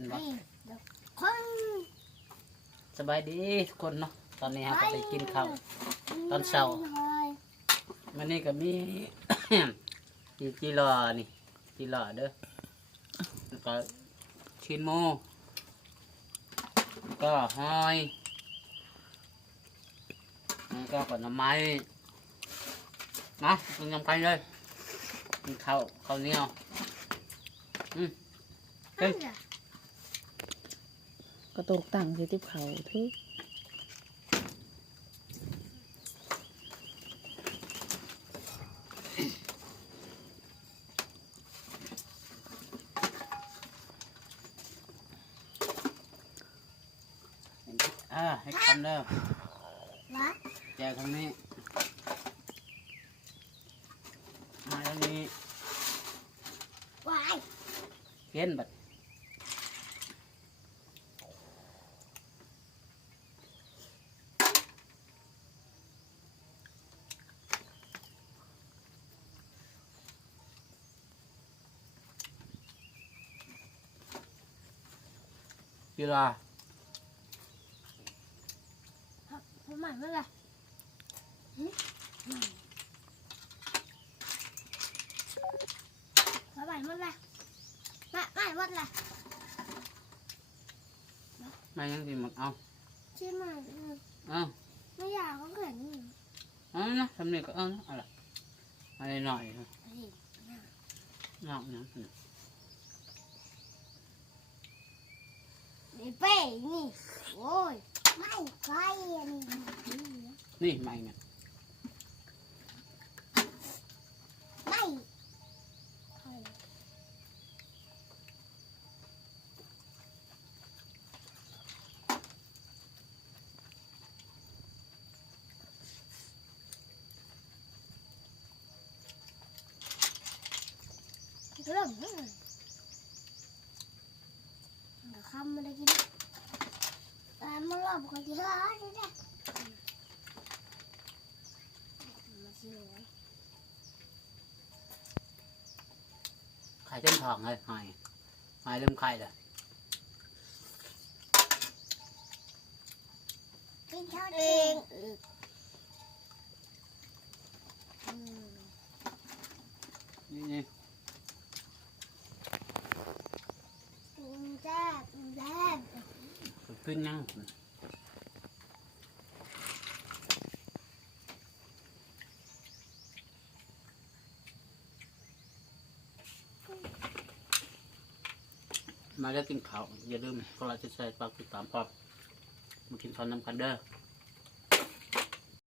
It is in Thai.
เป็นบ่คน สบายดีทุกคนเนาะตอนนี้เราก็ไปกินข้าวตอนเช้าวันนี้ก็มี จีรอนี่จีรอเด้อแล้วก็ชิ้นโมแล้วก็หอยแล้วก็ผลไม้นะกินยำกันเลยกินข้าวเหนียวเฮ้ย ก็ตกต่างสิทิพเขาทุกให้ทำเด้อแจกทางนี้มาทางนี้เห็นบัดกีฬาผมหมายว่าอะไรผมหมายว่าอะไรหมายว่าอะไรไม่ยังสิมันเอาใช่ไหมไม่อยากเขาเห็นนะทำนี่ก็นะอะไรอะไรหน่อยครับนอกนะนี่เป้นี่โอ้ยไม่ใช่นี่ไม่เนี่ยไม่เริ่มคำมันได้กินแต่มันหลบคนที่ร้านนี่แหละไข่เต็มท้องเลยหอยเริ่มไข่เลยกินข้าวเองนี่ขึ้นยังมาแล้วกินข้าวอย่าลืมพวกเราจะใส่ปากติดตามพร้อมมากินข้าวน้ำกันเด้อ